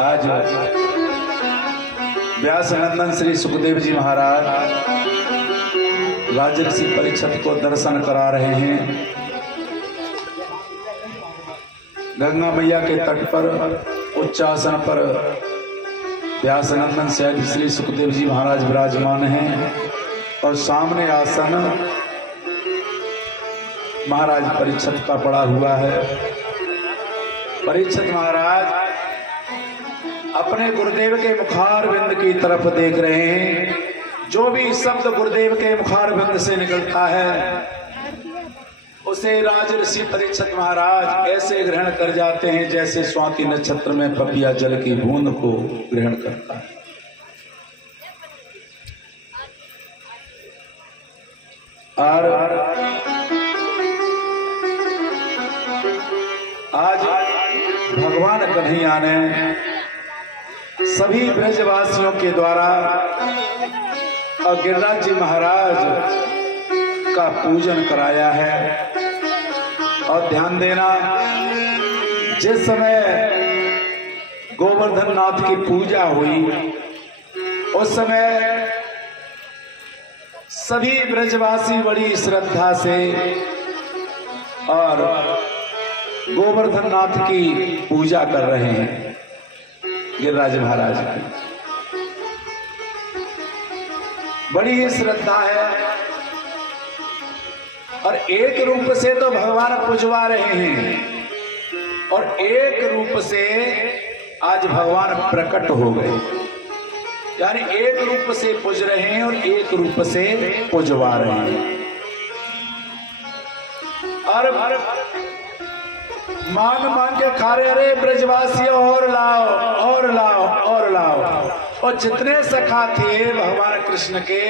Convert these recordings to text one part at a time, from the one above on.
आज व्यास नंदन श्री सुखदेव जी महाराज राजर्षि परीक्षित को दर्शन करा रहे हैं। गंगा मैया के तट पर उच्चासन पर व्यास नंदन से श्री सुखदेव जी महाराज विराजमान हैं और सामने आसन महाराज परीक्षित का पड़ा हुआ है। परीक्षित महाराज अपने गुरुदेव के मुखारविंद की तरफ देख रहे हैं। जो भी शब्द गुरुदेव के मुखारविंद से निकलता है उसे राजर्षि परीक्षित महाराज ऐसे ग्रहण कर जाते हैं जैसे स्वाति नक्षत्र में पपिया जल की बूंद को ग्रहण करता है। और आज भगवान कन्हैया ने सभी ब्रजवासियों के द्वारा और गिरिराज जी महाराज का पूजन कराया है। और ध्यान देना, जिस समय गोवर्धन नाथ की पूजा हुई उस समय सभी ब्रजवासी बड़ी श्रद्धा से और गोवर्धन नाथ की पूजा कर रहे हैं गिरिराज महाराज की। बड़ी ही श्रद्धा है और एक रूप से तो भगवान पूजवा रहे हैं और एक रूप से आज भगवान प्रकट हो गए। यानी एक रूप से पूज रहे हैं और एक रूप से पूजवा रहे हैं। और मांग मांग के खा रहे, अरे ब्रजवासियों और लाओ और लाओ और लाओ। और जितने सखा थे भगवान कृष्ण के,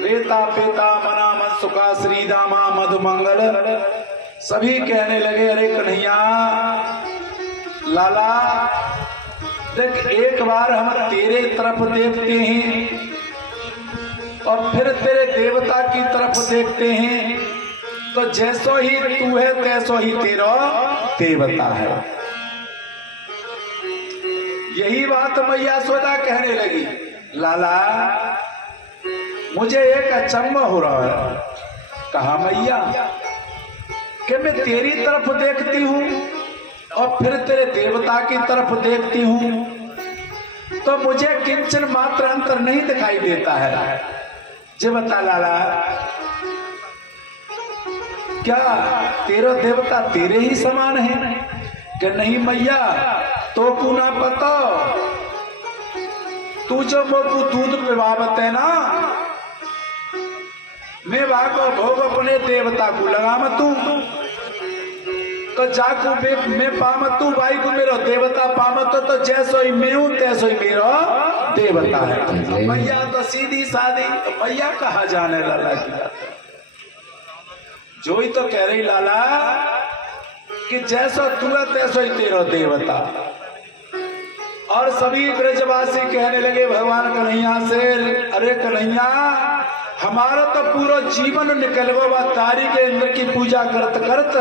रेता पेता मना मन सुखा श्रीदामा मधुमंगल, सभी कहने लगे, अरे कन्हैया लाला देख, एक बार हम तेरे तरफ देखते हैं और फिर तेरे देवता की तरफ देखते हैं, तो जैसो ही तू है तैसो ही तेरा देवता है। यही बात मैया यशोदा कहने लगी, लाला मुझे एक अचंभा हो रहा है। कहा मैया कि मैं तेरी तरफ देखती हूँ और फिर तेरे देवता की तरफ देखती हूँ तो मुझे किंचन मात्र अंतर नहीं दिखाई देता है। जी बता लाला, क्या तेरा देवता तेरे ही समान है? कि नहीं मैया, तो को ना पता, तू जो मोकू दूध पिवावत है ना, मैं वाको भोग अपने देवता को लगाम तू, तो जाकू मैं पामत तू भाई को मेरा देवता पामत तो जैसो ही मैं हूं तैसो ही मेरा देवता है। मैया तो सीधी सादी, तो मैया कहा जाने लाला की बात है। जो ही तो कह रही लाला कि जैसा तू है तैसो ही तेरा देवता। और सभी ब्रजवासी कहने लगे भगवान कन्हैया से, अरे कन्हैया हमारा तो पूरा जीवन निकल गया वह दारी के इंद्र की पूजा करत करत,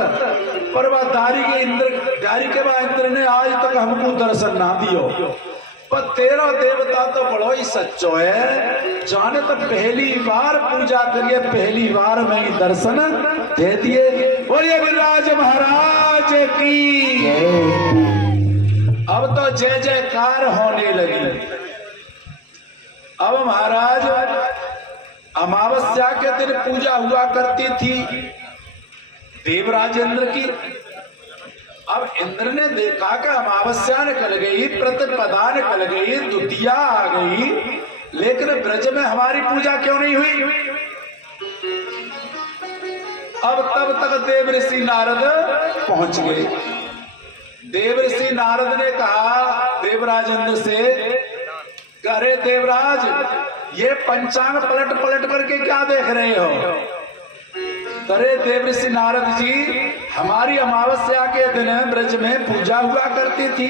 पर वह दारी के इंद्र ने आज तक हमको दर्शन ना दियो। पर तेरा देवता तो बड़ो ही सच्चो है, जाने तो पहली बार पूजा करिए, पहली बार में ही दर्शन दे दिए। बोलिए गिरिराज महाराज की। अब तो जय जयकार होने लगी। अब महाराज अमावस्या के दिन पूजा हुआ करती थी देवराज इंद्र की। अब इंद्र ने देखा कि अमावस्या निकल गई, प्रतिपदा निकल गई, द्वितीया आ गई, लेकिन ब्रज में हमारी पूजा क्यों नहीं हुई? अब तब तक देव ऋषि नारद पहुंच गए। देव ऋषि नारद ने कहा देवराज इंद्र से, अरे देवराज ये पंचांग पलट पलट करके क्या देख रहे हो? अरे देव ऋषि नारद जी, हमारी अमावस्या के दिन ब्रज में पूजा हुआ करती थी,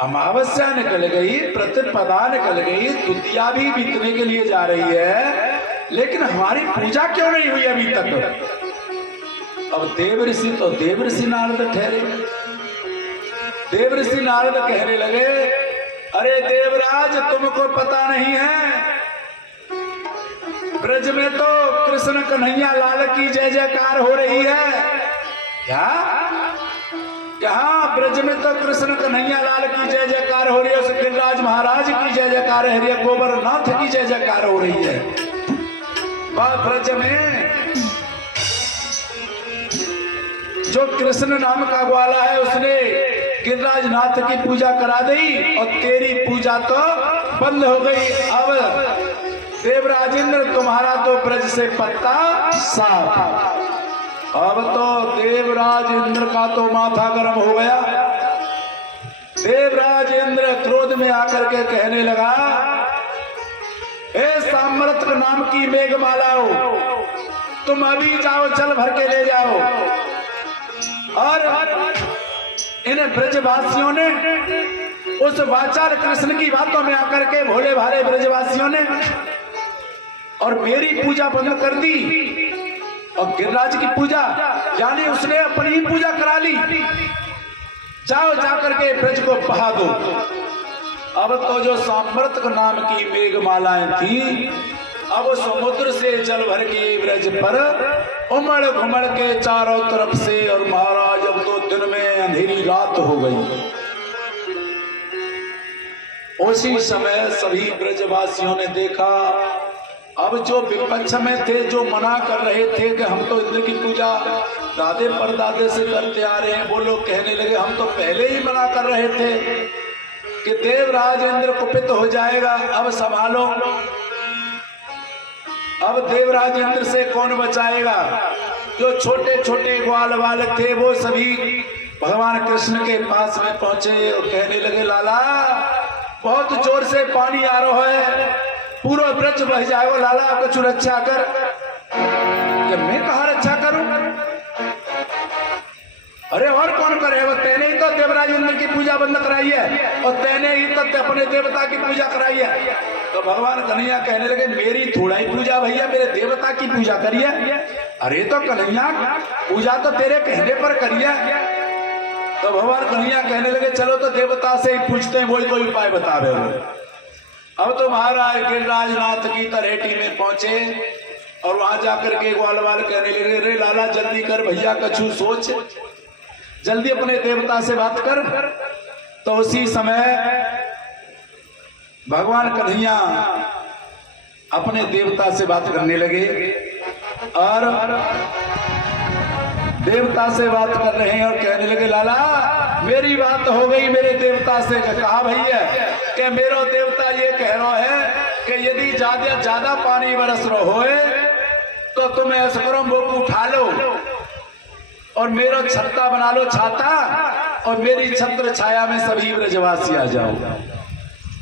अमावस्या निकल गई, प्रतिपदा निकल गई, द्वितीया भी बीतने के लिए जा रही है, लेकिन हमारी पूजा क्यों नहीं हुई अभी तक? अब देव ऋषि तो देव ऋषि नारद ठहरे। देवर्षि नारद कहने लगे, अरे देवराज तुमको पता नहीं है, ब्रज में तो कृष्ण कन्हैया लाल की जय जयकार हो रही है। क्या? यहाँ ब्रज में तो कृष्ण कन्हैया लाल की जय जयकार हो रही है, उस गिरिराज महाराज की जय जयकार हो रही है, गोवर्धनाथ की जय जयकार हो रही है। ब्रज में जो कृष्ण नाम का ग्वाला है उसने गिरिराज नाथ की पूजा करा दी और तेरी पूजा तो बंद हो गई। अब देवराजेंद्र तुम्हारा तो ब्रज से पत्ता साफ। अब तो देवराजेंद्र का तो माथा गर्म हो गया। देवराजेंद्र क्रोध में आकर के कहने लगा, ए सामर्थ नाम की मेघमालाओ, तुम अभी जाओ, चल भर के ले जाओ। और इन ब्रजवासियों ने उस वाचाल कृष्ण की बातों में आकर के, भोले भाले ब्रजवासियों ने और मेरी पूजा बंद कर दी और गिरिराज की पूजा, यानी उसने अपनी ही पूजा करा ली। जाओ जाकर के ब्रज को बहा दो। अब तो जो सामर्थ नाम की मेघमालाएं थी, अब समुद्र से जल भर के ब्रज पर उमड़ घुमड़ के चारों तरफ से, और महाराज अब तो दिन में अंधेरी रात हो गई। उसी समय सभी ब्रजवासियों ने देखा, अब जो विपक्ष में थे, जो मना कर रहे थे कि हम तो इंद्र की पूजा दादे परदादे से करते आ रहे हैं, वो लोग कहने लगे हम तो पहले ही मना कर रहे थे कि देवराज इंद्र कुपित हो जाएगा, अब संभालो। अब देवराज इंद्र से कौन बचाएगा? जो छोटे छोटे ग्वाल बालक थे वो सभी भगवान कृष्ण के पास में पहुंचे और कहने लगे, लाला बहुत जोर से पानी आ रहा है, पूरा ब्रज बह जाएगा, लाला आपका कुछ रक्षा कर। कि मैं कहा रक्षा करूं? अरे और कौन करेगा? तेने ही तो देवराज इंद्र की पूजा बंद कराई है और तेने ही तो अपने देवता की पूजा कराई है। तो भगवान कन्हैया कहने लगे, मेरी थोड़ा ही पूजा भैया, मेरे देवता की पूजा करिए। अरे तो कन्हैया पूजा तो तेरे कहने पर करिए। तो भगवान कन्हैया कहने लगे, चलो तो देवता से ही पूछते हैं, वही कोई उपाय बता रहे हो। अब तो महाराज गिरिराज नाथ की तरेटी में पहुंचे और वहां जाकर के ग्वाल वाल कहने लगे, रे लाला जल्दी कर भैया, कछु सोच, जल्दी अपने देवता से बात कर। तो उसी समय भगवान कन्हैया अपने देवता से बात करने लगे और देवता से बात कर रहे हैं और कहने लगे, लाला मेरी बात हो गई मेरे देवता से। कहा भैया कि मेरा देवता ये कह रहा है कि यदि ज्यादा पानी बरस रहा हो तो तुम ऐसा करो, मुख उठा लो और मेरा छत्ता बना लो, छाता, और मेरी छत्र छाया में सभी ब्रजवासी आ जाओ।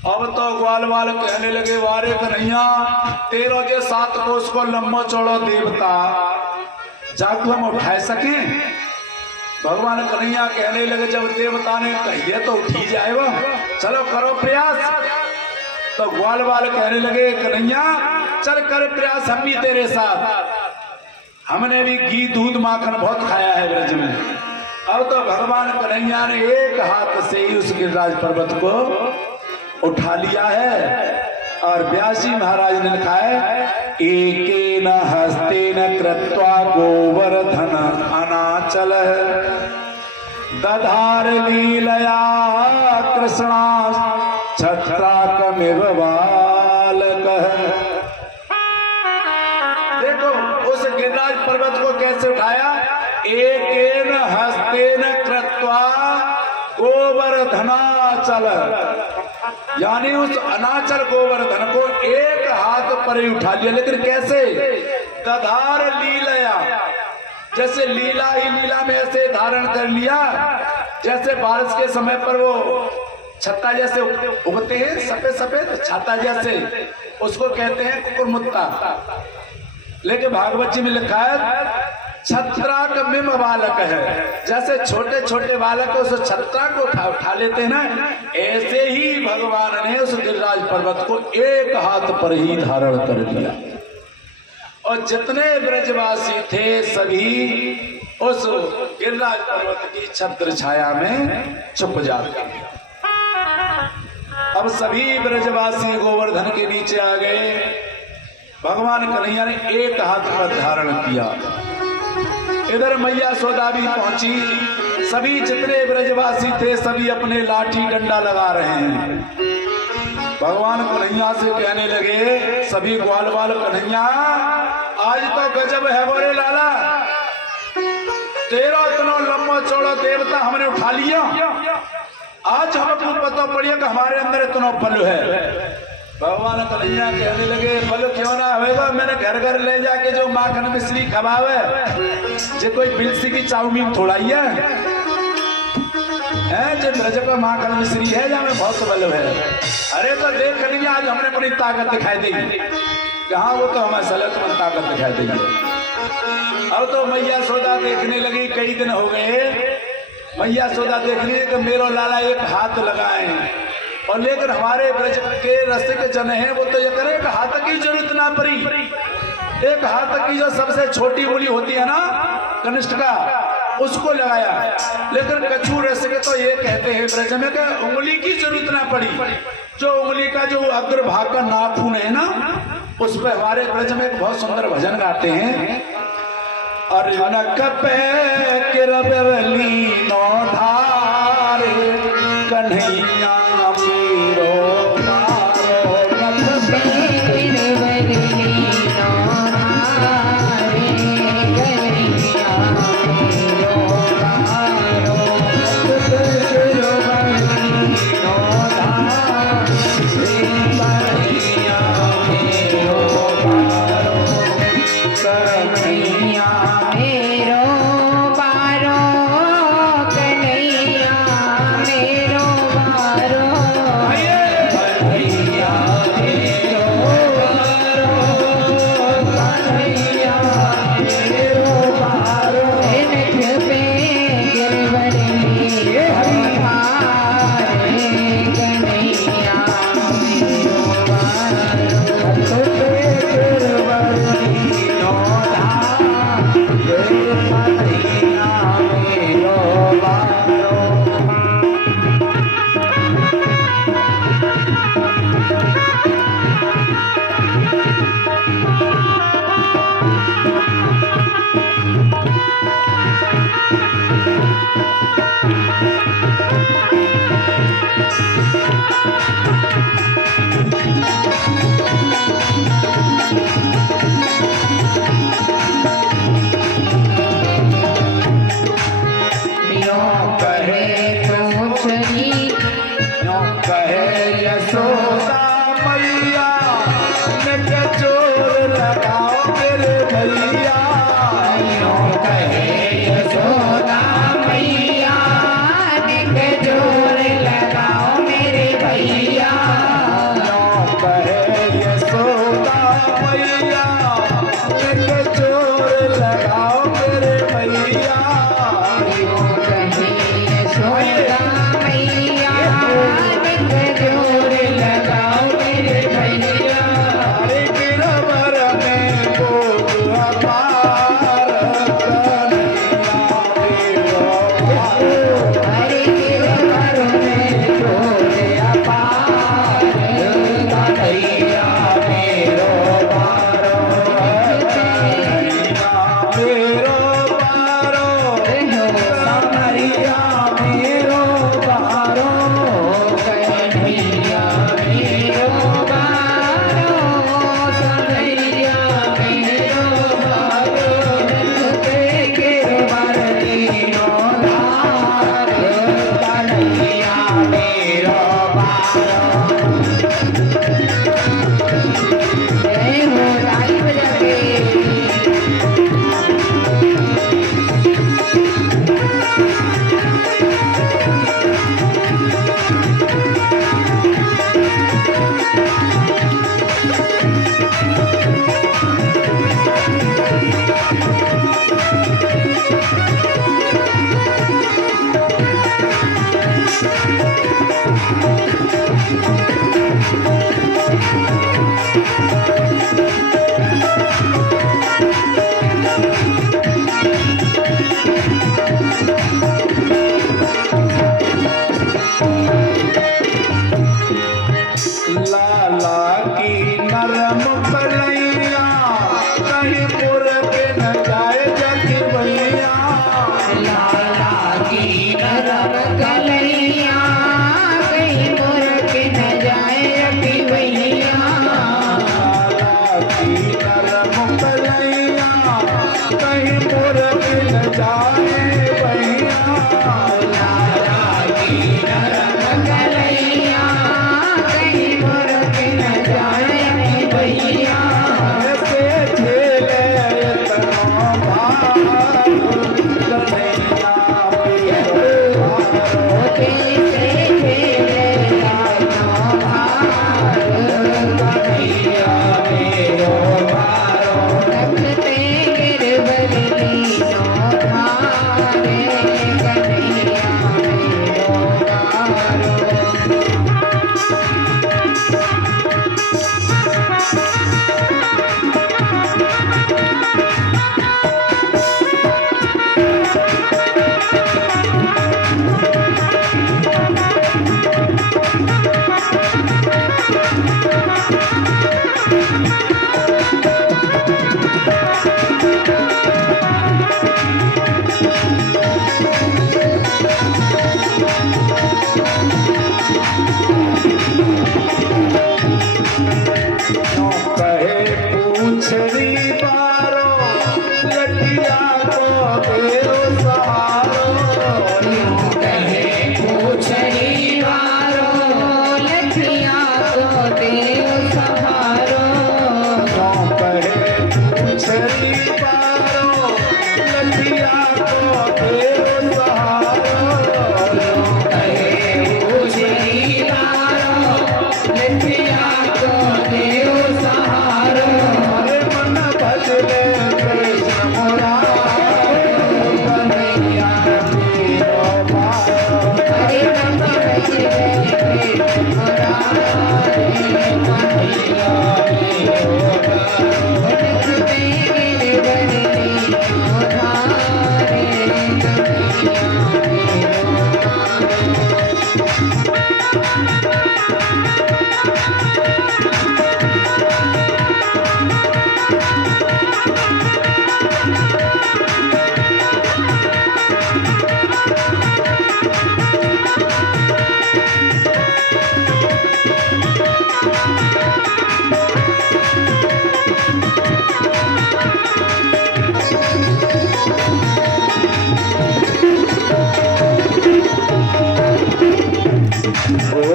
अब तो ग्वाल वाल कहने लगे, वारे कन्हैया तेरो के 7 कोस को लंबा चौड़ा देवता जाको हम उठा सके? भगवान कन्हैया कहने लगे, जब देवता ने कहिए तो उठी जाएगा, चलो करो प्रयास। तो ग्वाल वाल कहने लगे, कन्हैया चल कर प्रयास, हम भी तेरे साथ, हमने भी घी दूध माखन बहुत खाया है ब्रज में। अब तो भगवान कन्हैया ने एक हाथ से ही उस गिरिराज पर्वत को उठा लिया है और व्यासी महाराज ने लिखा है, एकेन हस्तेन कृत्वा गोवर्धन अनाचल दधार लीलया कृष्णा छत्राकमिव बालकः। देखो उस गिरिराज पर्वत को कैसे उठाया, एकेन हस्तेन कृत्वा गोवर्धनाचल, यानी उस अनाचल गोवर्धन को एक हाथ पर ही उठा लिया। लेकिन कैसे? दधार लीलया, जैसे लीला ही लीला में ऐसे धारण कर लिया, जैसे बारिश के समय पर वो छत्ता जैसे उगते हैं सफेद सफेद छाता जैसे, उसको कहते हैं कुकुरमुत्ता। लेकिन भागवत जी में लिखा है छत्राकमिव बालक है, जैसे छोटे छोटे बालक उस छत्रा को उठा लेते हैं ना, ऐसे ही भगवान ने उस गिरिराज पर्वत को एक हाथ पर ही धारण कर लिया। और जितने ब्रजवासी थे सभी उस गिरिराज पर्वत की छत्र छाया में छुप जाते हैं। अब सभी ब्रजवासी गोवर्धन के नीचे आ गए। भगवान कन्हैया ने एक हाथ पर धारण किया। इधर मैया यशोदा भी पहुंची। सभी जितने ब्रजवासी थे सभी अपने लाठी डंडा लगा रहे हैं। भगवान कन्हैया से कहने लगे, सभी ग्वाल बाल, कन्हैया आज तो गजब है बोरे लाला, तेरा इतना लंबा चौड़ा देवता हमने उठा लिया। आज हमको पता पड़िया कि हमारे अंदर इतना बल है। भगवान कन्हैया कहने लगे, बल क्यों ना होगा, मैंने घर घर ले जाके जो माखन मिश्री खवावे जे कोई बिलसी की चाउमीन थोड़ा ही है जो ब्रज पर माखन मिश्री है या में बहुत बल है। अरे तो देख कन्हैया आज हमने अपनी ताकत दिखाई देगी। कहाँ वो तो हमें सलत में ताकत दिखाई देगी। अब तो मैया यशोदा देखने लगी, कई दिन हो गए मैया यशोदा देखने कि मेरा लाला एक हाथ लगाए और लेकिन हमारे ब्रज के रास्ते के जन हैं वो तो ये करें एक हाथ की जरूरत ना पड़ी। एक हाथ की जो सबसे छोटी उंगली होती है ना कनिष्ठ का, उसको लगाया। लेकिन कछू रस के तो ये कहते हैं ब्रज में कि उंगली की जरूरत ना पड़ी। जो उंगली का जो अग्रभाग का नाखून है ना, उस पर हमारे ब्रज में एक बहुत सुंदर भजन गाते हैं। अरे नक पे किरबली नो धार कन्हैया मेरो मारो, नक पे किरबली नो धार कन्हैया मेरो मारो, नक पे किरबली नो धार कन्हैया मेरो मारो, कन्हैया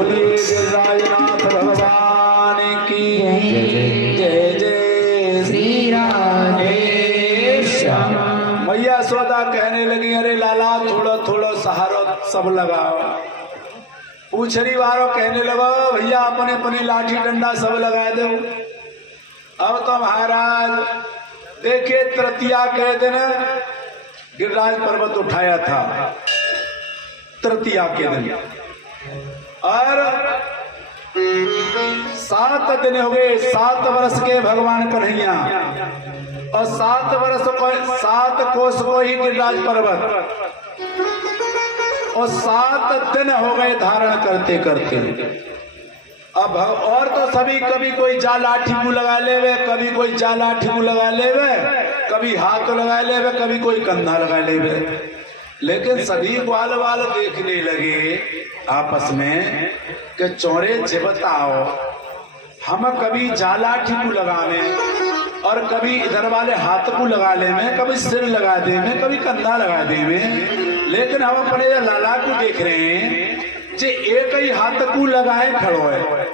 बोलिए गिरिराजनाथ भगवान की जय जय श्री राधेश्याम। मैया यशोदा कहने लगी अरे लाला थोड़ा थोड़ा सहारो सब लगाओ। पूछरी वारो कहने लगा भैया अपने अपने लाठी डंडा सब लगा दो। अब तो महाराज देखिए तृतीया के दिन गिरिराज पर्वत उठाया था, तृतीया के दिन, और 7 दिन हो गए 7 वर्ष के भगवान कन्हैया, और 7 वर्ष को 7 कोस को ही गिरिराज पर्वत, और 7 दिन हो गए धारण करते करते। अब और तो सभी कभी कोई जा लाठी को लगा लेवे, कभी कोई जा लाठी को लगा लेवे, कभी हाथ लगा लेवे, कभी कोई कंधा लगा लेवे, लेकिन सभी ग्वाल वाल देखने लगे आपस में कि चौरे जे बताओ हम कभी जा लाठी को लगावे और कभी इधर वाले हाथ को लगा ले में, कभी सिर लगा दे में, कभी कंधा लगा दे में, लेकिन हम अपने लाला को देख रहे हैं जे एक ही हाथ को लगाए खड़ो है।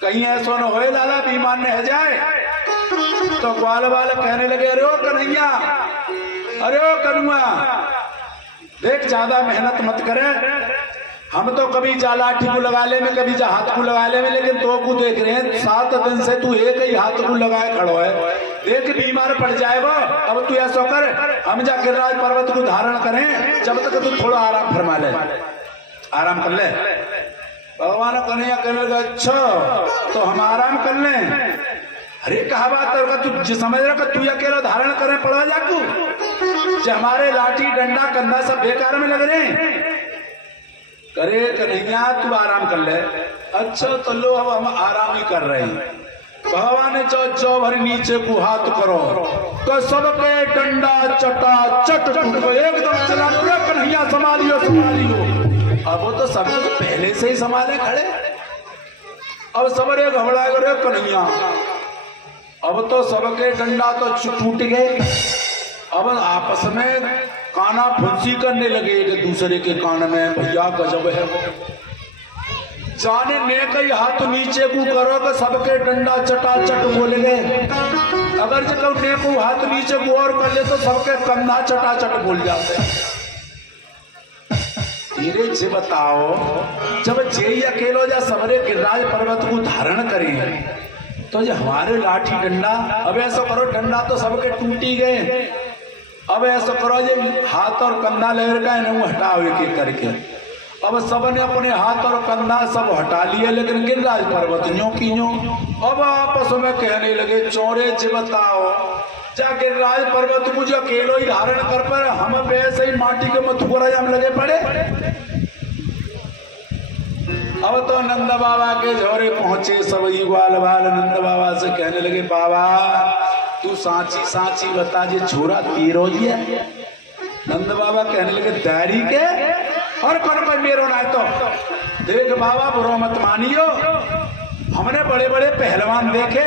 कहीं ऐसा न हो लाला बीमार न हो जाए। तो ग्वाल वाल कहने लगे अरे ओ कन्हैया, अरे ओ कनुआ, देख ज्यादा मेहनत मत करे, हम तो कभी जा लाठी को लगा ले में, कभी जा हाथ को लगा ले में, लेकिन तो को देख रहे हैं 7 दिन से तू एक ही हाथ को लगाए खड़ो है, देख बीमार पड़ जाएगा। अब तू ऐसा कर हम जा गिरिराज पर्वत को धारण करें, जब तक तू थोड़ा आराम फरमा ले, आराम कर ले। भगवान कन्हैया कहने लगा अच्छा तो हम आराम कर ले। अरे कहा बात है तू समझ रहा तू अकेला धारण करें पड़ा जाकू, जो हमारे लाठी डंडा कंधा सब बेकार में लग रहे हैं। करे कन्हैया तू आराम कर ले। अच्छा तो लो अब हम आराम ही कर रहे हैं। भगवान ने चौ भर नीचे को हाथ करो तो सबके डंडा चटा चट टूटो, एकदम चला कन्हैया संभालियो संभालियो। अब वो तो सब तो पहले से ही संभाले खड़े, अब सबरे घबरा गए कन्हैया। अब तो सबके डंडा तो टूट गए, अब आपस में काना फुंसी करने लगे एक दूसरे के कान में। भैया गजब है वो, जाने ने कई हाथ नीचे को करो तो सबके डंडा चटा चट बोल गए। अगर जो ने को हाथ नीचे को और कर ले तो सबके कंधा चटा चट बोल जाते। धीरे से बताओ जब जे अकेलो जा सबरे गिरिराज पर्वत को धारण करें तो जो हमारे लाठी डंडा, अब ऐसा करो डंडा तो सबके टूटी गए, अब ऐसा करो जो हाथ और कंधा ले रखा है ना वो हटाओ एक करके। अब सबने अपने हाथ और कंधा सब हटा लिए, लेकिन गिरिराज पर्वत न्यों की न्यों। अब आपस में कहने लगे चौरे जे बताओ जा गिरिराज पर्वत मुझे अकेलो ही धारण कर पर हम वैसे ही माटी के मथुरा हम लगे पड़े। अब तो नंद बाबा के झोरे पहुंचे सब ग्वाल बाल नंद बाबा से कहने लगे बाबा तू सांची सांची बता जे छोरा तीरो दिया। नंद बाबा कहने लगे दारी के और कौन कोई मेरो ना तो देख बाबा बुरो मत मानियो, हमने बड़े बड़े पहलवान देखे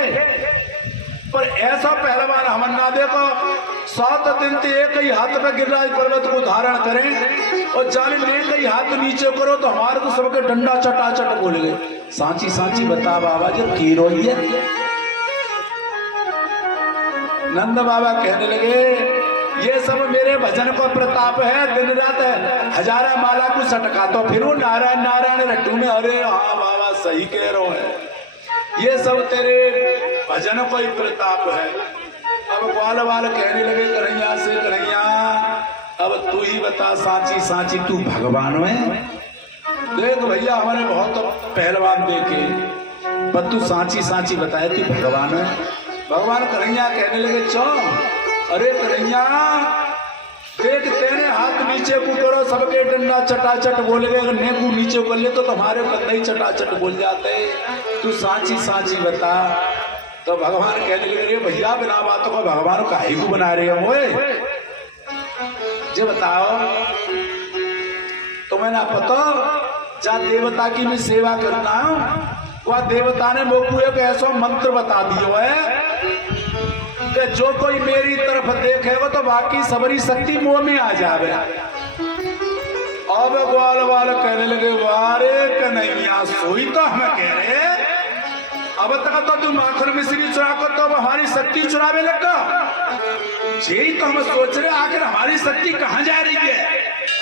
पर ऐसा पहलवान हम ना देखो। 7 दिन से एक ही हाथ पे गिरिराज पर्वत को धारण करें और जाने एक ही हाथ नीचे करो तो हमारे तो सबके डंडा चटा चट बोल गए। सांची सांची बता बाबा जो की रोई है। नंद बाबा कहने लगे ये सब मेरे भजन को प्रताप है, दिन रात हजारा माला को सटका तो फिर वो नारायण नारायण रट्टू में। अरे हाँ बाबा सही कह रहे है, ये सब तेरे भजन को ही प्रताप है। अब ग्वाल वाल कहने लगे कन्हैया से कन्हैया अब तू ही बता सांची सांची तू भगवान में। देख भैया हमारे बहुत पहलवान देखे पर तू सांची सांची बताए तू भगवान है। भगवान कन्हैया कहने लगे चो अरे कन्हैया देख तेरे हाथ नीचे को करो सबके डंडा चटाचट बोल गए, अगर नेकू नीचे कर ले तो तुम्हारे कंधे ही चटाचट बोल जाते। तू सांची सांची बता। तो भगवान कहने लगे भैया बिना बातों को भगवान काहे को बना रहे हो जे बताओ तो मैंने पता जा देवता की भी सेवा करना वह देवता ने मोकू एक ऐसा मंत्र बता दियो है कि जो कोई मेरी तरफ देखेगा तो बाकी सबरी शक्ति मुंह में आ जावे अब ग्वाल वाल कहने लगे वारे कन्हैया सोई तो हमें कह रहे अब तक तो तू माखन मिश्री चुरा कर तो अब हमारी शक्ति चुरावे लगा। यही तो हम सोच रहे आखिर हमारी शक्ति कहाँ जा रही है।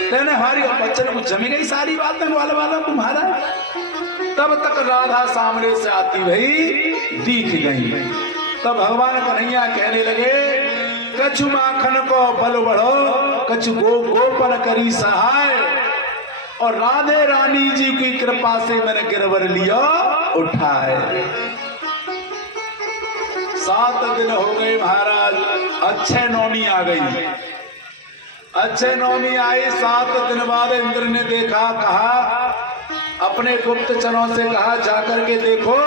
तेने हमारी बच्चन को जमी गई सारी बातें ग्वाल वाला तुम्हारा। तब तक राधा सामने से आती भई दिख गई। तब भगवान कन्हैया कहने लगे कछु माखन को बल बढ़ो कछु गोपन करी सहाय और राधे रानी जी की कृपा से मैंने गिरवर लिया उठाए। 7 दिन हो गए महाराज। अच्छे नौमी आ गई। अच्छे नौमी आई। 7 दिन बाद इंद्र ने देखा कहा अपने गुप्तचरों से कहा जाकर के देखो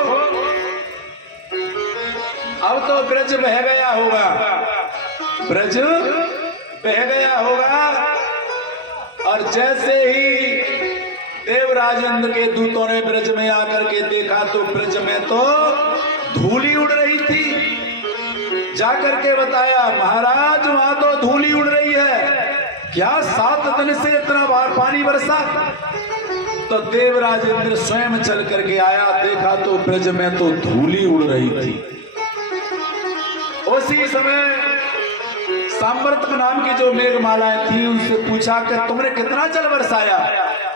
अब तो ब्रज बह गया होगा। ब्रज बह गया होगा। और जैसे ही देवराज इंद्र के दूतों ने ब्रज में आकर के देखा तो ब्रज में तो धूली उड़ रही थी। जाकर के बताया महाराज वहां तो धूली उड़ रही है। क्या 7 दिन से इतना बार पानी बरसा। तो देवराज इंद्र स्वयं चल करके आया। देखा तो ब्रज में तो धूली उड़ रही थी। उसी समय सांवर्त नाम की जो मेघमालाएं थी उनसे पूछा कि तुमने कितना जल बरसाया।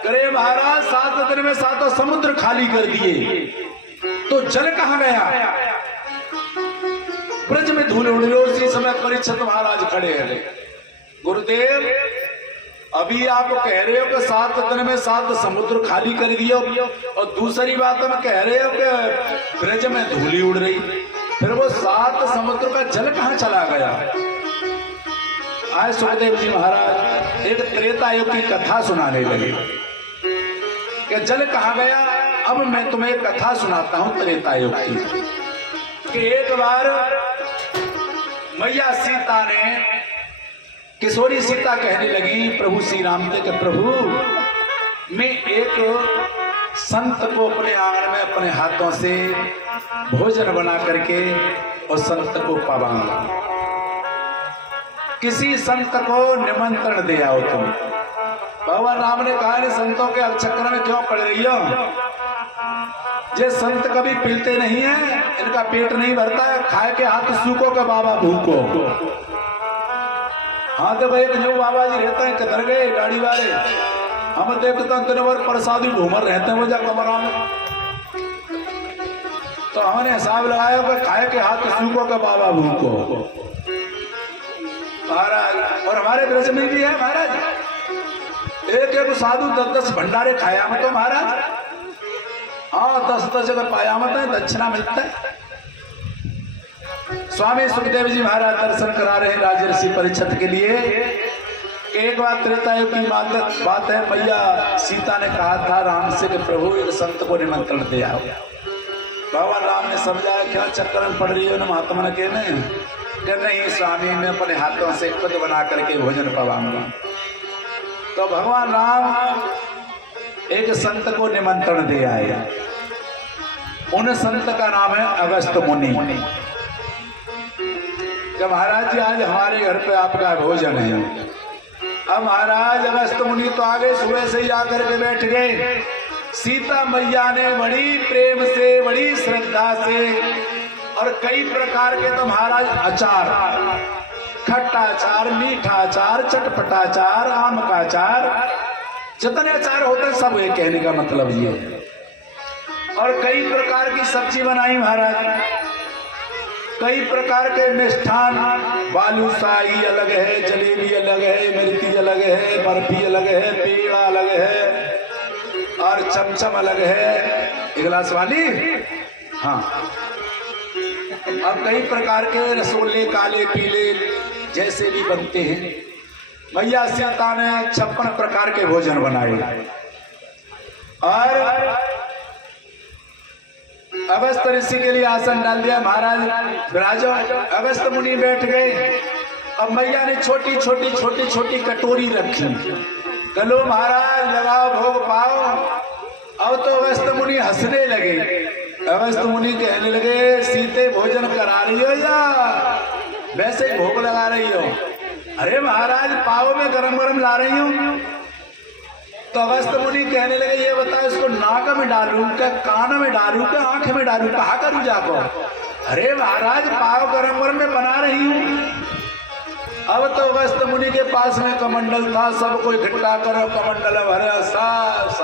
करे महाराज 7 दिन में 7 समुद्र खाली कर दिए। तो जल कहां गया। ब्रज में धूल उड़ रही। उसी समय परीक्षित महाराज खड़े हैं। गुरुदेव अभी आप कह रहे हो कि 7 दिन में 7 समुद्र खाली कर दियो और दूसरी बात हम कह रहे हो कि ब्रज में धूली उड़ रही। फिर वो 7 समुद्र का जल कहां चला गया। आज सुखदेव जी महाराज एक त्रेता युग की कथा सुनाने लगे कि जल कहां गया। अब मैं तुम्हें एक कथा सुनाता हूं त्रेता युग की कि एक बार मैया सीता ने किशोरी सीता कहने लगी प्रभु श्री राम से कि प्रभु मैं एक संत को अपने आंगन में अपने हाथों से भोजन बना करके और संत को पावांगा। किसी संत को निमंत्रण दे आओ तुम। भगवान राम ने कहा कि संतों के चक्कर में क्यों पड़ रही हो। ये संत कभी पीते नहीं है। इनका पेट नहीं भरता है। खाए के हाथ सूखो के बाबा भूखो। हाँ तो भाई जो बाबा जी रहते हैं किधर गए गाड़ी वाले। हम देखते हैं दिन भर प्रसादी घूमर रहते हैं वजह कमरा में। तो हमने हिसाब लगाया कि खाए के हाथ सूखो के बाबा भूखो महाराज। और हमारे ब्रज में भी है महाराज। एक साधु 10 भंडारे खाया मत तो महाराज। हाँ 10 जगह पाया मत है दक्षिणा मिलता है। स्वामी सुखदेव जी महाराज दर्शन करा रहे हैं राजर्षि परीक्षित के लिए। एक बार त्रेता युग की बात है। मैया सीता ने कहा था राम से कि प्रभु एक संत को निमंत्रण दे आओ। भगवान राम ने समझाया क्या चक्कर में पड़ रही हो ना महात्मा ने कहने नहीं स्वामी मैं अपने हाथों से खुद बना करके भोजन पवाऊंगा। तो भगवान राम एक संत को निमंत्रण दे आए। उन संत का नाम है अगस्त मुनि। जब महाराज जी आज हमारे घर पे आपका भोजन है। अब महाराज अगस्त मुनि तो आगे सुबह से ही आकर के बैठ गए। सीता मैया ने बड़ी प्रेम से बड़ी श्रद्धा से और कई प्रकार के तो महाराज अचार खट्टा अचार मीठा अचार चटपटा अचार आम का अचार जितने अचार होते हैं सब ये कहने का मतलब ये है। और कई प्रकार की सब्जी बनाई महाराज। कई प्रकार के मिष्ठान बालूशाही अलग है जलेबी अलग है मिर्ची अलग है बर्फी अलग है पेड़ा अलग है और चमचम अलग है। गिलास वाली हाँ। और कई प्रकार के रसगुल्ले काले पीले जैसे भी बनते हैं। मैया सीता ने 56 प्रकार के भोजन बनाए। और अगस्त ऋषि के लिए आसन डाल दिया। महाराज विराजो। अगस्त मुनि बैठ गए। अब मैया ने छोटी छोटी छोटी छोटी कटोरी रखी। चलो महाराज लगाओ भोग पाओ। अब तो अगस्त मुनि हंसने लगे। अगस्त मुनि कहने लगे सीते भोजन करा रही हो या वैसे भोग लगा रही हो। अरे महाराज पाव में गरम गरम ला रही हूँ। तो अगस्त मुनि कहने लगे ये बता इसको नाक में डालूं क्या कान में डालूं क्या आंख में डालूं कहा करूं जाको। अरे महाराज पाव गरम गरम में बना रही हूं। अब तो अगस्त मुनि के पास में कमंडल था, सबको इकट्ठा करो कमंडल भरे साफ।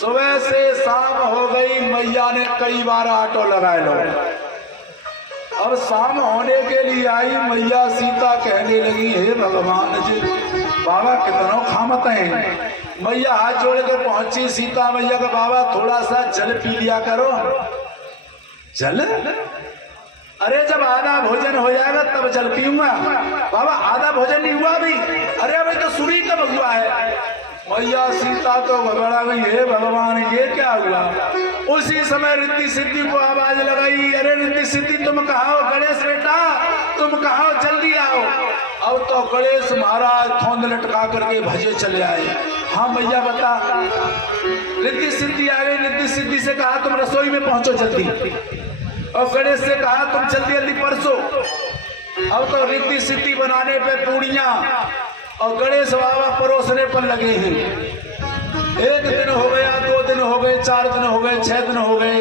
सुबह से शाम हो गई, मैया ने कई बार ऑटो लगाए लो। अब शाम होने के लिए आई मैया सीता कहने लगी हे भगवान जी बाबा कितनों खामत हैं। मैया हाथ जोड़ के पहुंची सीता मैया का बाबा थोड़ा सा जल पी लिया करो। जल? अरे जब आधा भोजन हो जाएगा तब जल पीऊंगा। बाबा आधा भोजन नहीं हुआ अभी? अरे अभी तो सूर्य कब हुआ है। मैया सीता तो घबरा गई हे भगवान ये क्या हुआ। उसी समय रिद्धि सिद्धि को आवाज लगाई अरे रिद्धि सिद्धि तुम कहाँ हो गणेश बेटा तुम कहाँ हो जल्दी आओ। अब तो गणेश महाराज थोंद लटका करके भजे चले आए। हाँ मैया बता। रिद्धि सिद्धि आ गई। रिद्धि सिद्धि से कहा तुम रसोई में पहुंचो जल्दी और गणेश से कहा तुम जल्दी जल्दी परसो। अब तो रिद्धि सिद्धि बनाने पे पूड़ियां और गणेश बाबा परोसने पर लगे हैं। 1 दिन हो गया 2 दिन हो गए 4 दिन हो गए 6 दिन हो गए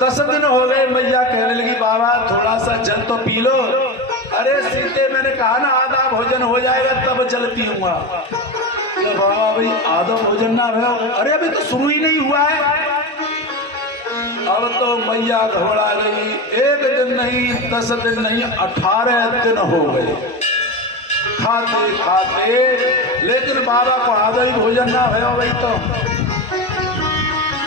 10 दिन हो गए। मैया कहने लगी बाबा थोड़ा सा जल तो पी लो। अरे सीते मैंने कहा ना आधा भोजन हो जाएगा तब जल पीऊंगा। तो बाबा भाई आधा भोजन ना हो अरे अभी तो शुरू ही नहीं हुआ है। अब तो मैया घबरा गई। 1 दिन नहीं 10 दिन नहीं 18 दिन हो गए खाते खाते, लेकिन बाबा को आधा ही भोजन ना भयो भाई। तो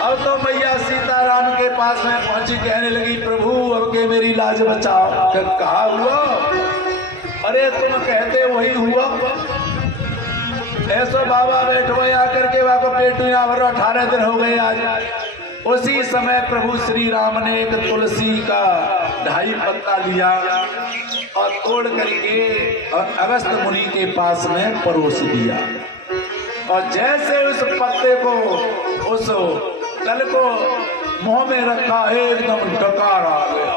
अब तो मैया सीताराम के पास में पहुंची कहने लगी प्रभु अब के मेरी लाज बचाओ। कहा हुआ? अरे तुम कहते वही हुआ। ऐसो बाबा बैठो आकर के वहां को पेट में 18 दिन हो गए आज। उसी समय प्रभु श्री राम ने एक तुलसी का 2.5 पत्ता लिया और तोड़ करके और अगस्त मुनि के पास में परोस दिया। और जैसे उस पत्ते को उस तल को मुंह में रखा एकदम डकार आ गया।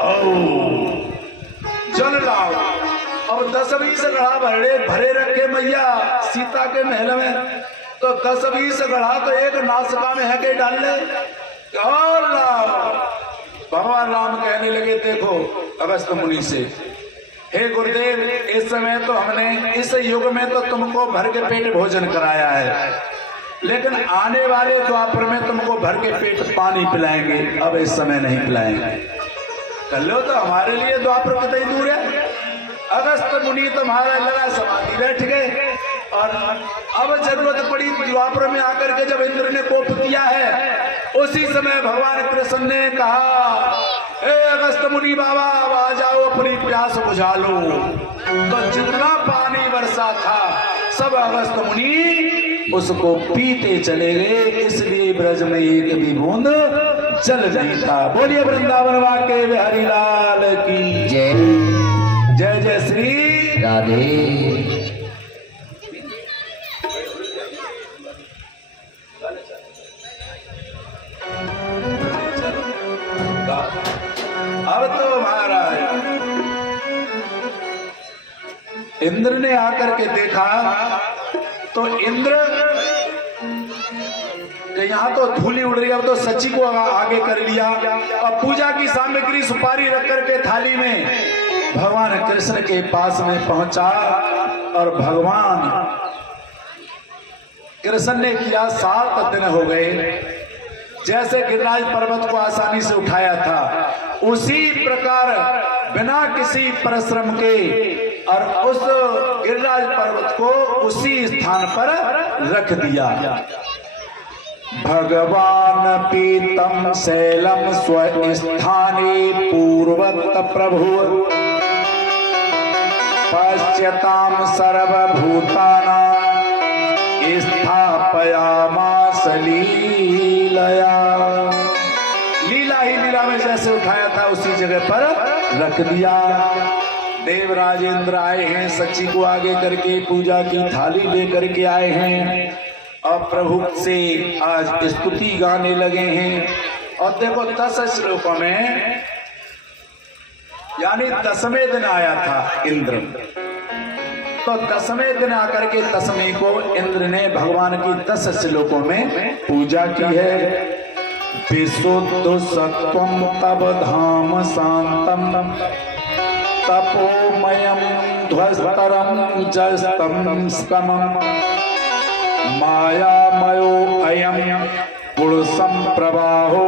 जल लाओ। अब 10-20 गढ़ा भरे रखे मैया सीता के महल में। तो 10-20 गढ़ा तो एक नासिका में है के डाल ले। भगवान राम कहने लगे देखो अगस्त मुनि से हे गुरुदेव इस समय तो हमने इस युग में तो तुमको भर के पेट भोजन कराया है, लेकिन आने वाले द्वापर में तुमको भर के पेट पानी पिलाएंगे। अब इस समय नहीं पिलाएंगे। कर लो तो हमारे लिए द्वापर कितनी दूर है। अगस्त मुनि तुम्हारा लगा समाधि बैठ गए। और अब जरूरत पड़ी द्वापर में आकर के जब इंद्र ने कोप किया है उसी समय भगवान कृष्ण ने कहा हे अगस्त मुनि बाबा आ जाओ अपनी प्यास बुझा लो। तो जितना पानी बरसा था सब अगस्त मुनि उसको पीते चले गए। इसलिए ब्रज में एक भी बूंद जल नहीं था। बोलिए वृंदावन वाके बिहारी लाल की जय। जय जय श्री राधे। अब तो महाराज इंद्र ने आकर के देखा तो इंद्र यहाँ तो धूली उड़ रही है। अब तो सच्ची को आगे कर लिया और पूजा की सामग्री सुपारी रख करके थाली में भगवान कृष्ण के पास में पहुंचा। और भगवान कृष्ण ने किया 7 दिन हो गए। जैसे गिरिराज पर्वत को आसानी से उठाया था उसी प्रकार बिना किसी परिश्रम के और उस गिरिराज पर्वत को उसी स्थान पर रख दिया। भगवान पीतम शैलम स्वस्थाने पूर्वत प्रभु पश्यताम सर्वभूतानां स्थापयामास लीलया। लीला ही लीला में जैसे उठाया था उसी जगह पर रख दिया। देवराज इंद्र आए हैं सच्ची को आगे करके पूजा की थाली लेकर के आए हैं और प्रभु से आज स्तुति गाने लगे हैं। और देखो 10 श्लोकों में यानी 10वें दिन आया था इंद्र। तो 10वें दिन आकर के 10वीं को इंद्र ने भगवान की 10 श्लोकों में पूजा की है। विशुद्ध सत्वम तब धाम शांतम तपोमयम ध्वस्तरम जस्तम स्कमम मायामयो अयम पुरुषम प्रवाहो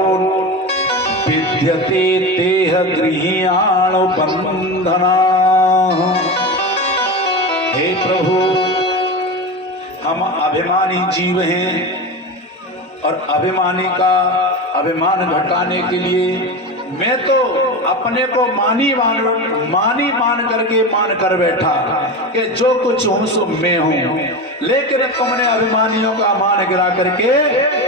विद्यते देह गृहियाणु बंधना। हे प्रभु, हम अभिमानी जीव हैं और अभिमानी का अभिमान घटाने के लिए मैं तो अपने को मानी मान करके मान कर बैठा कि जो कुछ हूं सो मैं हूं, लेकिन तुमने अभिमानियों का मान गिरा करके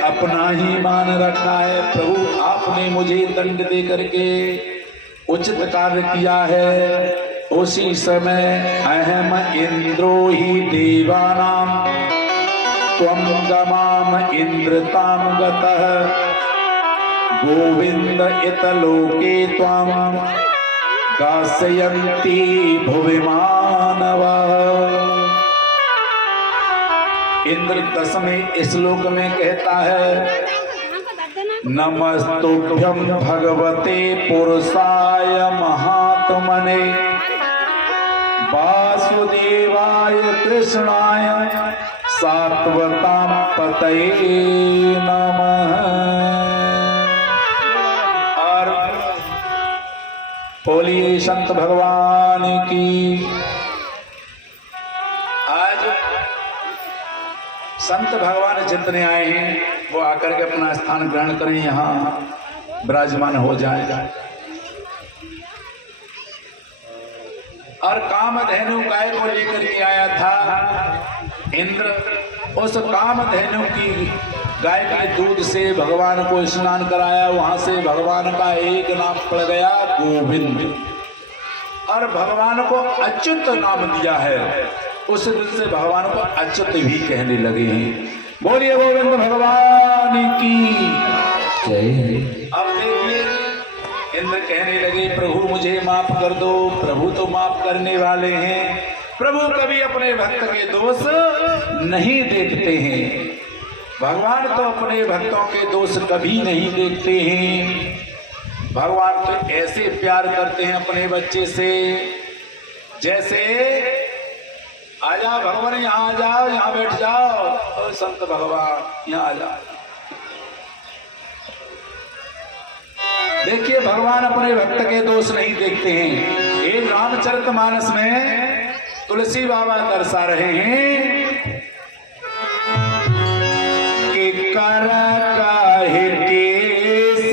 अपना ही मान रखा है। प्रभु, आपने मुझे दंड दे करके उचित कार्य किया है। उसी समय अहम इंद्रो ही देवानाम त्वं गमाम इंद्रताम गतः गोविंद इतलोके त्वाम गासयन्ति भुवि मानवः। इंद्र 10वें श्लोक में कहता है, नमस्तुभ्यं भगवते पुरुषाय महात्मने वासुदेवाय कृष्णाय सात्वतां पतये नमः। और बोलिए संत भगवान की। आज संत भगवान जितने आए हैं वो आकर के अपना स्थान ग्रहण करें, यहाँ विराजमान हो जाएगा। और कामधेनु गाय को लेकर के आया था इंद्र। उस कामधेनु की गाय के दूध से भगवान को स्नान कराया। वहां से भगवान का एक नाम पड़ गया गोविंद, और भगवान को अच्युत नाम दिया है। उस दिन से भगवान को अच्युत भी कहने लगे हैं। बोलिए गोविंद भगवान की जय। अब देखिए इंद्र कहने लगे, प्रभु मुझे माफ कर दो। प्रभु तो माफ करने वाले हैं। प्रभु कभी अपने भक्त के दोष नहीं देखते हैं। भगवान तो अपने भक्तों के दोष कभी नहीं देखते हैं। भगवान तो ऐसे प्यार करते हैं अपने बच्चे से, जैसे आजा भगवान, यहाँ आ जाओ, यहाँ बैठ जाओ। और संत भगवान यहाँ आ जाओ। देखिए भगवान अपने भक्त के दोष नहीं देखते हैं। एक रामचरितमानस में तुलसी बाबा दर्शा रहे हैं कि कर काहे केस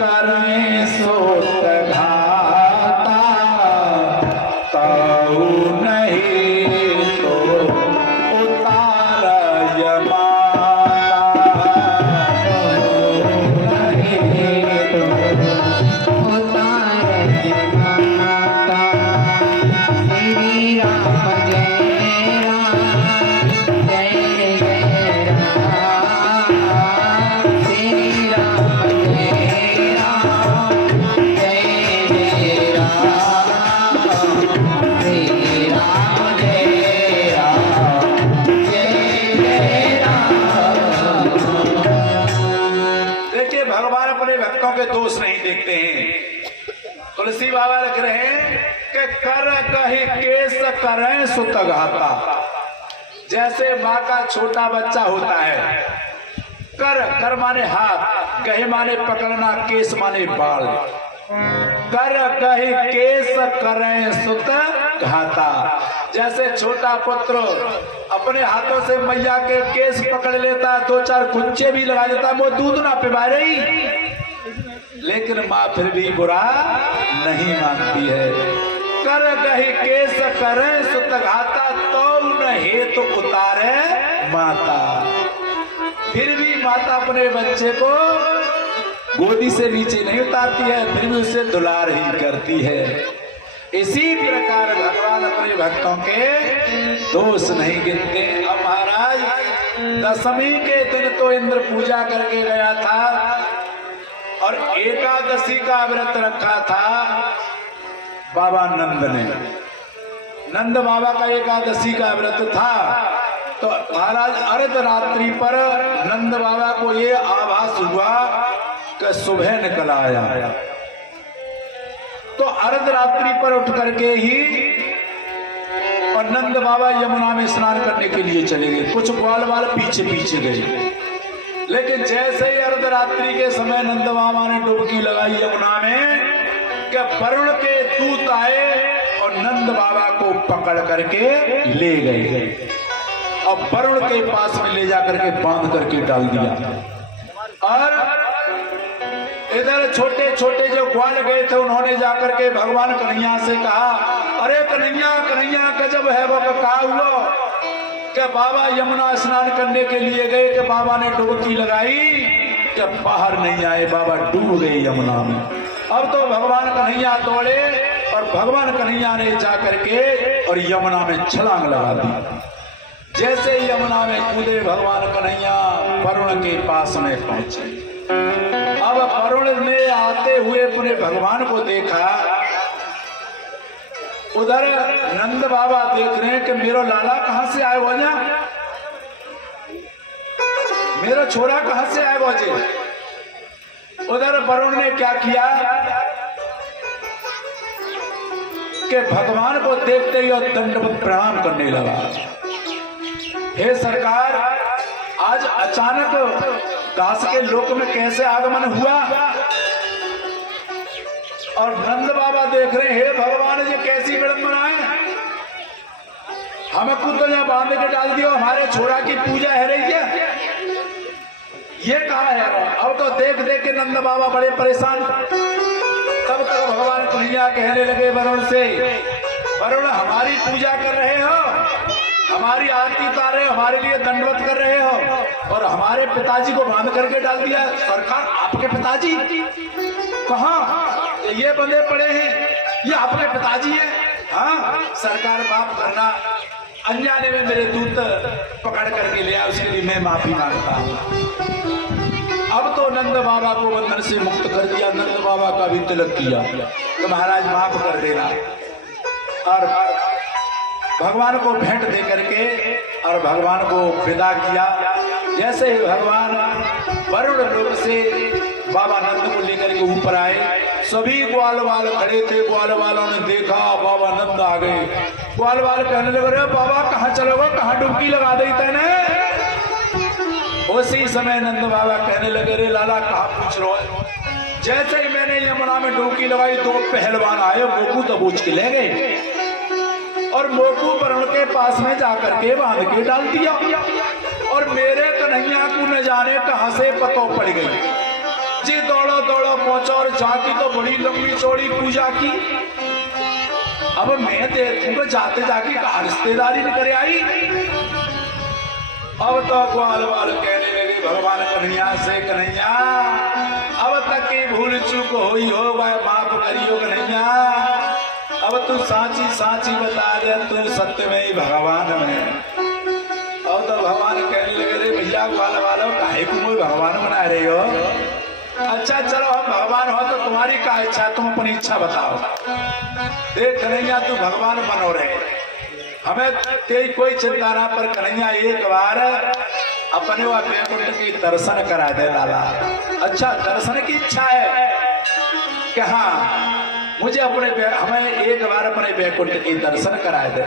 करें सोत घाता ताऊ नहीं तो उतार के दोष नहीं देखते हैं। तुलसी बाबा लिख रहे हैं कि कर कही केस करें सुत घाता। जैसे माँ का छोटा बच्चा होता है, कर माने हाथ, कही माने पकड़ना, केस माने बाल। कर कही केस करें सुत घाता। जैसे छोटा पुत्र अपने हाथों से मैया के केस पकड़ लेता, 2-4 कुंचे भी लगा देता, वो दूध ना पिला रही, लेकिन माँ फिर भी बुरा नहीं मानती है। कर कही केस करें सुत घाता, तो न हेतु उतारे माता। फिर भी माता अपने बच्चे को गोदी से नीचे नहीं उतारती है, फिर भी उससे दुलार ही करती है। इसी प्रकार भगवान अपने भक्तों के दोष नहीं गिनते। अब महाराज दशमी के दिन तो इंद्र पूजा करके गया था और एकादशी का व्रत रखा था बाबा नंद ने। नंद बाबा का एकादशी का व्रत था। तो महाराज अर्धरात्रि पर नंद बाबा को ये आभास हुआ कि सुबह निकल आया। तो अर्धरात्रि पर उठ करके ही और नंद बाबा यमुना में स्नान करने के लिए चले गए। कुछ ग्वाल वाल पीछे पीछे गए, लेकिन जैसे ही अर्धरात्रि के समय नंद बाबा ने डुबकी लगाई यमुना में कि वरुण के दूत आए और नंद बाबा को पकड़ करके ले गए और वरुण के पास में ले जाकर के बांध करके डाल दिया। और इधर छोटे छोटे जो ग्वाल गए थे उन्होंने जाकर के भगवान कन्हैया से कहा, अरे कन्हैया कन्हैया गजब है वो का हुआ कि बाबा यमुना स्नान करने के लिए गए कि बाबा ने डुबकी लगाई कि बाहर नहीं आए, बाबा डूब गए यमुना में। अब तो भगवान कन्हैया दौड़े और भगवान कन्हैया ने जाकर के और यमुना में छलांग लगा दी। जैसे यमुना में कूदे भगवान कन्हैया वरुण के पास में पहुंचे। अब वरुण ने आते हुए अपने भगवान को देखा। उधर नंद बाबा देख रहे हैं कि मेरा लाला कहां से आए बोझा, मेरा छोरा कहां से आए बोझे। उधर वरुण ने क्या किया कि भगवान को देखते ही और दंडवत प्रणाम करने लगा। हे सरकार, आज अचानक दास के लोक में कैसे आगमन हुआ। और नंद बाबा देख रहे, हे भगवान जी कैसी विडंबना है, हमको तो यहाँ बांध के डाल दियो, हमारे छोरा की पूजा है रही है, ये कहा है। अब तो देख देख के नंद बाबा बड़े परेशान। तब तक भगवान कन्हैया कहने लगे वरुण से, वरुण हमारी पूजा कर रहे हो, हमारी आरती उतार रहे हो, हमारे लिए दंडवत कर रहे हो और हमारे पिताजी को बांध करके डाल दिया। सरकार, आपके पिताजी कहाँ, ये बंधे पड़े हैं, ये आपके पिताजी हैं। हाँ सरकार, माफ करना, अनजाने में मेरे दूत पकड़ करके लिया, उसके लिए मैं माफी मांगता हूँ। अब तो नंद बाबा को बंधन से मुक्त कर दिया, नंद बाबा का भी तिलक किया, तो महाराज माफ कर देना। और भगवान को भेंट दे करके और भगवान को विदा किया। जैसे ही भगवान वरुण लोक से बाबा नंद को लेकर के ऊपर आए, सभी ग्वाल वाल खड़े थे। ग्वाल वालों ने देखा बाबा नंद आ गए। ग्वाल वाल कहने लगे, अरे बाबा कहाँ चलोगे, कहाँ डुबकी लगा दी तैने। उसी समय नंद बाबा कहने लगे, अरे लाला कहाँ पूछ रहे हो। जैसे ही मैंने यमुना में डुबकी लगाई तो पहलवान आए, मोकू दबोच के ले गए और मोकू वरुण के पास में जाकर के बांध के डाल दिया। और मेरे कन्हैया को न जाने कहां से पतो पड़ गई जी। दौड़ो दौड़ो पहुंचो और जाकी तो बड़ी लंबी चौड़ी पूजा की। अब मैं देखूंगा जाते जाके कहा रिश्तेदारी न करे आई। अब तो ग्वाल वाल कहने लगे भगवान कन्हैया से, कन्हैया अब तक की भूल चूक हुई हो, माफ करियो कन्हैया, अब तू साची साची बता दे, तू सत्य में ही भगवान में। अब तो भगवान कहने लगे, रे भैया ग्वाल वालों काहे को मुझे भगवान बना रहे हो। अच्छा चलो हम भगवान हो तो तुम्हारी क्या इच्छा, तुम अपनी इच्छा बताओ। देख कन्हैया तू भगवान बनो रहे, हमें तेरी कोई चिंता ना, पर कन्हैया एक बार अपने वैकुंठ की दर्शन करा दे लाला। अच्छा दर्शन की इच्छा है कि हाँ मुझे अपने हमें एक बार अपने वैकुंठ की दर्शन कराए दे।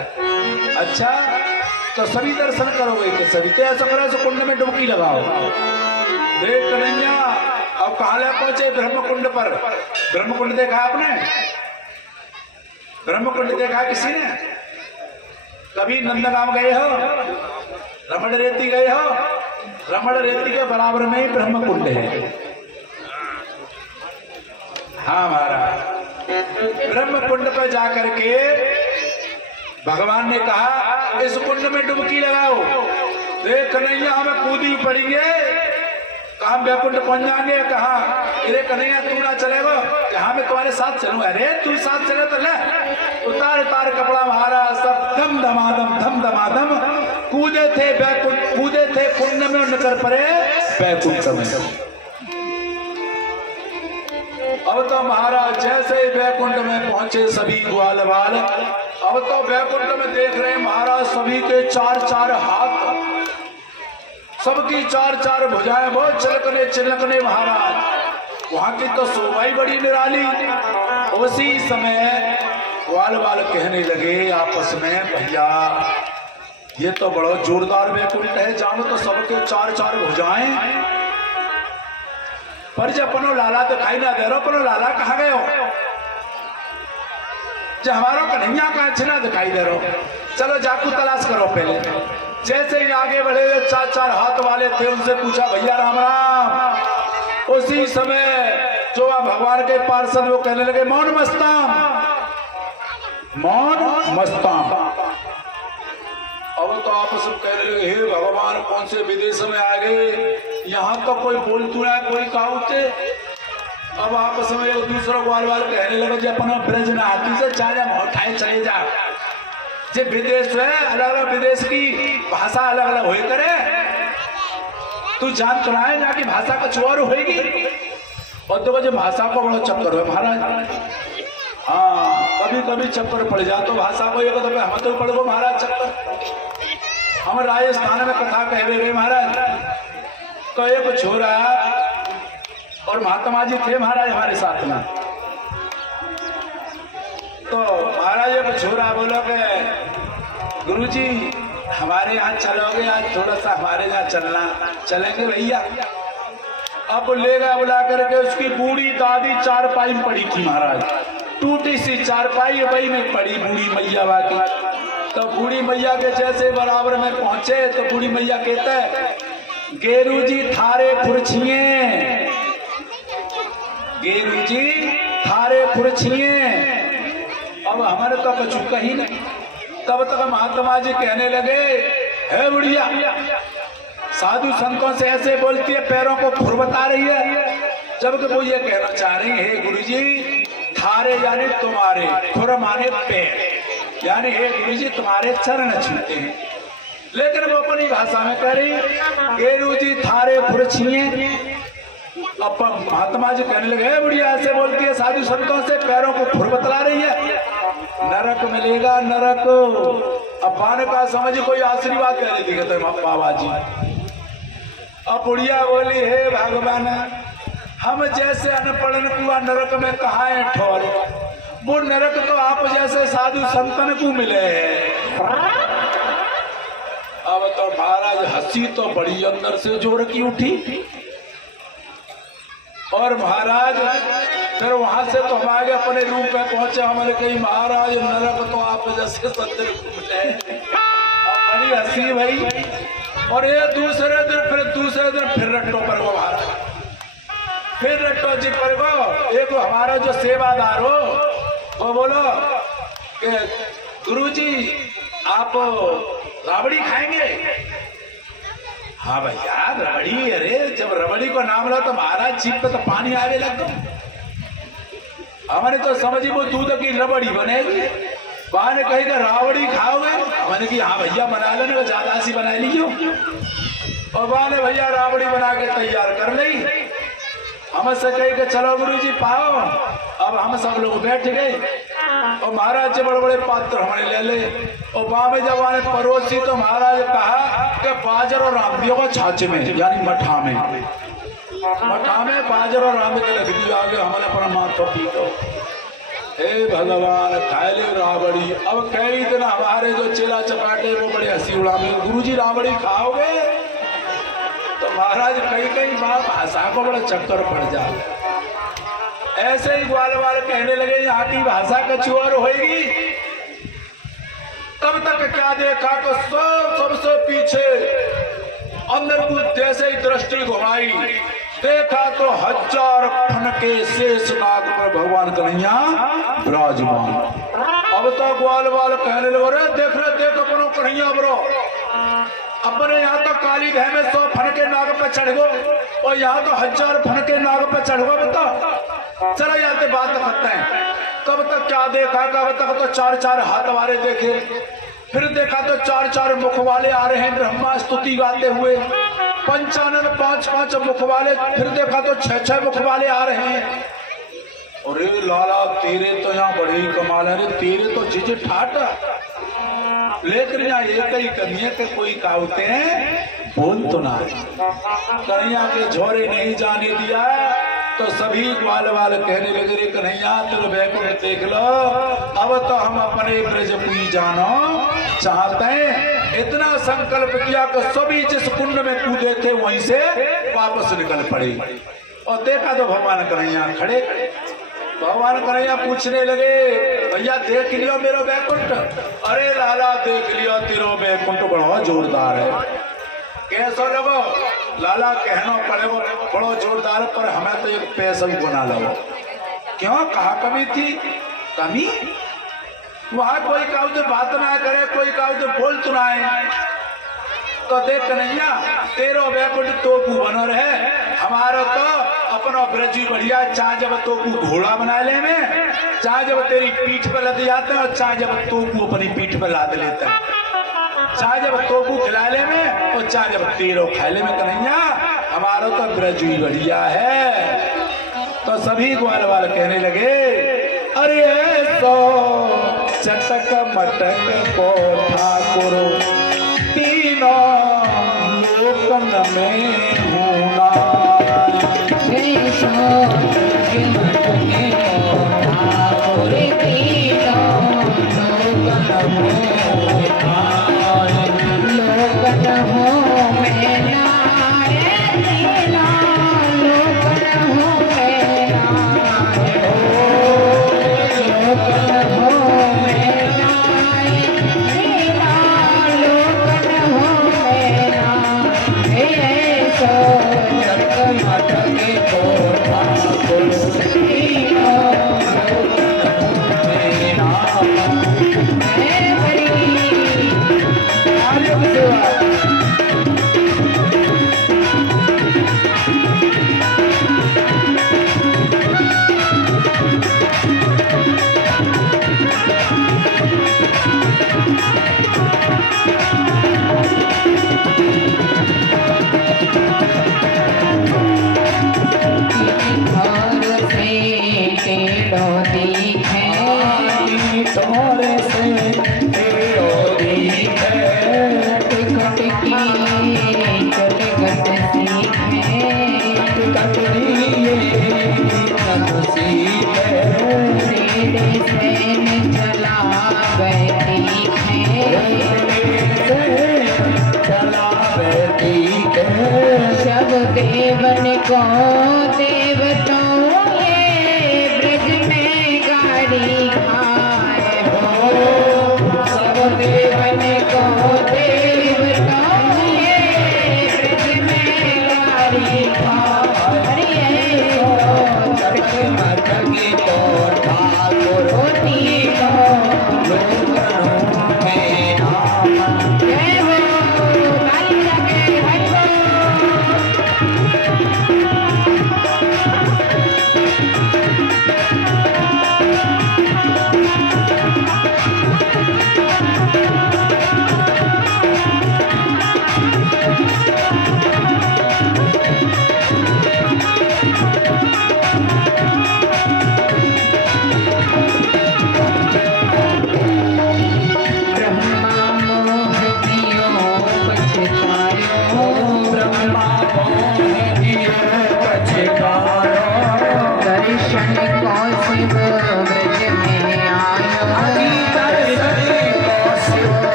अच्छा तो सभी दर्शन करोगे कि सभी, तो ऐसा करो कुंड में डुबकी लगाओ। देख कन्हैया अब कहाँ पहुंचे, ब्रह्मकुंड पर। ब्रह्मकुंड देखा आपने, ब्रह्मकुंड देखा किसी ने, कभी नंदगांव गए हो, रमण रेती गए हो, रमण रेती के बराबर में ही ब्रह्मकुंड है। हाँ महाराज, ब्रह्मकुंड पर जाकर के भगवान ने कहा इस कुंड में डुबकी लगाओ। देख कन्हैया हमें कूदी पड़ेंगे, कहा वैकुंठ पहुंच जाएंगे। कहा अरे कन्हैया तू ना चलेगा, कहा मैं तुम्हारे साथ चलूं। अरे तू साथ चले तो ले, उतार उतार कपड़ा महाराज सब धम धमाधम कूदे थे वैकुंठ, कूदे थे कुंड में निकल पड़े वैकुंठ में। अब तो महाराज जैसे वैकुंठ में पहुंचे सभी ग्वाल वाल अब तो वैकुंठ में देख रहे हैं महाराज सभी के 4-4 हाथ, सबकी 4-4 भुजाएं, बहुत चिलकने चिलकने महाराज। वहां की तो शोभा ही बड़ी निराली। उसी समय ग्वाल वाल कहने लगे आपस में, भैया ये तो बड़ा जोरदार वैकुंठ है, जानो तो सबके 4-4 भुजाएं, पर जब अपनो लाला दिखाई ना दे रहो, अपनो लाला कहाँ गए हो, जो हमारा कन्हैया का अच्छना दिखाई दे रहो, चलो जाकू तलाश करो पहले। जैसे ही आगे बढ़े 4-4 हाथ वाले थे, उनसे पूछा भैया राम राम। उसी समय जो भगवान के पार्षद वो कहने लगे मौन मस्ताम, मौन मस्ताम। अब तो आपस में कहने लगे हे भगवान कौन से विदेश में आ गए, यहाँ तो कोई बोल तुड़ा कोई काउते। अब आपस में एक दूसरा ग्वाल वाल कहने लगे जो अपना ब्रज ना हाथी से चाहे उठाए चले जा, जे विदेश है अलग अलग विदेश की भाषा अलग अलग हो करे, तू जान तो है ना कि भाषा कुछ और होगी। और तो जो भाषा को बड़ा चक्कर है महाराज, हाँ कभी कभी चक्कर पड़ जा तो भाषा को, एक दफे हम तो पड़ गो महाराज चक्कर। हम राजस्थान में कथा कहे गए महाराज, तो एक छोरा और महात्मा जी थे महाराज हमारे साथ में, तो महाराज एक छोरा बोलो के गुरुजी हमारे यहाँ चलोगे, आज थोड़ा सा हमारे यहाँ चलना, चलेंगे भैया। अब ले गया बुला करके, उसकी बूढ़ी दादी चारपाई में पड़ी थी महाराज, टूटी सी चारपाई वही में पड़ी बूढ़ी मैया बाकी। तो बूढ़ी मैया के जैसे बराबर में पहुंचे तो बूढ़ी मैया कहता है गेरू जी थारे खुरछिए, गेरू जी थारे खुरछिए। अब हमारे तो कछु कही नहीं। तब तक महात्मा जी कहने लगे है बुढ़िया साधु संतों से ऐसे बोलती है, पैरों को खुर बता रही है, जबकि वो ये कहना चाह रही है गुरुजी थारे यानी तुम्हारे, खुर माने पैर, यानी हे गुरुजी तुम्हारे चरण छूते हैं। लेकिन वो अपनी भाषा में कह रही गेरू जी थारे खुर छीए। अब महात्मा जी कहने लगे बुढ़िया ऐसे बोलती है साधु संतों से, पैरों को खुर बतला रही है, नरक मिलेगा नरक। अब पान का समझ कोई आशीर्वाद कह रही थी बाबा जी। अब बुढ़िया बोली हे भगवान हम जैसे अनपढ़ कुआ नरक में कहा है ठोर, वो नरक तो आप जैसे साधु संतन को मिले। अब तो महाराज हंसी तो बड़ी अंदर से जोर की उठी, और महाराज फिर वहां से तो हम आगे अपने रूम पे पहुंचे। हमारे कही महाराज नरक तो आप जैसे सत्य बड़ी हंसी भाई। और ये दूसरे दिन फिर रट्टो पर गो महाराज, फिर रट्टो जी पर गो। एक हमारा जो सेवादार हो वो बोलो कि गुरुजी आप राबड़ी खाएंगे? हाँ भैया रबड़ी, अरे जब रबड़ी को नाम लो तो महाराज जीप पे तो पानी आने लग गया। हमारे तो समझी वो दूध की रबड़ी बनेगी, वहां ने कही रावड़ी खाओगे, मैंने की हाँ भैया बना लेने, ज्यादा सी बना लीजिए। और वहां ने भैया रावड़ी बना के तैयार कर ली। हमसे कही कि चलो गुरुजी पाओ। अब हम सब लोग बैठ गए और महाराज जी बड़े बड़े पात्र हमने ले ले। और वहां में जब आने पड़ोसी तो महाराज कहा कि बाजर और रामदियों को छाछ में यानी मठा में बाजर और राम के लग दिया आगे हमने अपना माथा पीतो। हे भगवान खाए ले रावड़ी। अब कई दिन हमारे जो चेला चपाटे वो बड़े हंसी उड़ावे, गुरुजी रावड़ी खाओगे? तो महाराज कई बार भाषा को बड़ा चक्कर पड़ जाए। ऐसे ही ग्वाल वाल कहने लगे यहाँ की भाषा कछु और होगी। तब तक क्या देखा तो सबसे पीछे अंदर को जैसे ही दृष्टि घुमाई, देखा तो 1000 फन के शेष नाग पर भगवान कन्हैया विराजमान। अब तो ग्वाल वाल कहने लगे देख अपनो कन्हैया ब्रो, अपने यहाँ तो काली धै में 100 फन के नाग पे चढ़ गो और यहाँ तो 1000 फन के नाग पे चढ़ गो। बता चला जाते बात करते हैं। कब तक क्या देखा, कब तक तो 4-4 हाथ वाले देखे, फिर देखा तो 4-4 मुख वाले आ रहे हैं ब्रह्मा स्तुति गाते हुए, पंचानन 5-5 मुख वाले, फिर देखा तो 6-6 मुख वाले आ रहे हैं। अरे लाला तेरे तो यहाँ बड़े ही कमाल है, अरे तेरे तो जिजे ठाट, लेकिन यहाँ एक ही कमी है कि कोई कावते हैं बोल तो ना, कन्हैया के झोरे नहीं जाने दिया तो सभी ग्वाल वाल कहने लगे रे कन्हैया तेरे बैकुंठ देख लो, अब तो हम अपने ब्रजपुरी जानो चाहते हैं। इतना संकल्प किया कि सभी जिस कुंड में कूदे थे वहीं से वापस निकल पड़े। और देखा तो भगवान कन्हैया खड़े, भगवान कन्हैया पूछने लगे भैया देख लियो मेरो बैकुंठ? अरे लाला देख लियो तेरो बैकुंठ बड़ा जोरदार है। कैसा लगो? लाला कहना पड़ेगा बड़ो जोरदार, पर हमें तो एक पैसा भी बना लो। क्यों, कहा कमी थी? कमी वहां कोई काउ तो बात ना करे, कोई काउ तो बोल तो ना है। तो देख कन्हैया तेरो बैकुंठ तोकू बनो रहे, हमारा तो अपना ब्रजी बढ़िया, चाहे जब तोकू घोड़ा बना ले में, चाहे जब तेरी पीठ पे लद जाते हैं और चाहे जब तोकू अपनी पीठ पे लाद लेते हैं, चाहे जब तोकू खिलाले में और चाहे जब तेरो खाले में। कन्हैया हमारा तो ब्रज ही बढ़िया है। तो सभी ग्वाल वाल कहने लगे अरे तो चटक मटक को ठाकुर तीनों लोकन में होना, देवन को देवताओं ये ब्रज में गाड़ी खाए हो, सब देवन को देवताओं ये ब्रज में गाड़ी खाए हो, चटक मटकी तो ठाकुर तीनों लोकनों में नाम। जय हो कालिका के हरि बोल।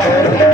Oh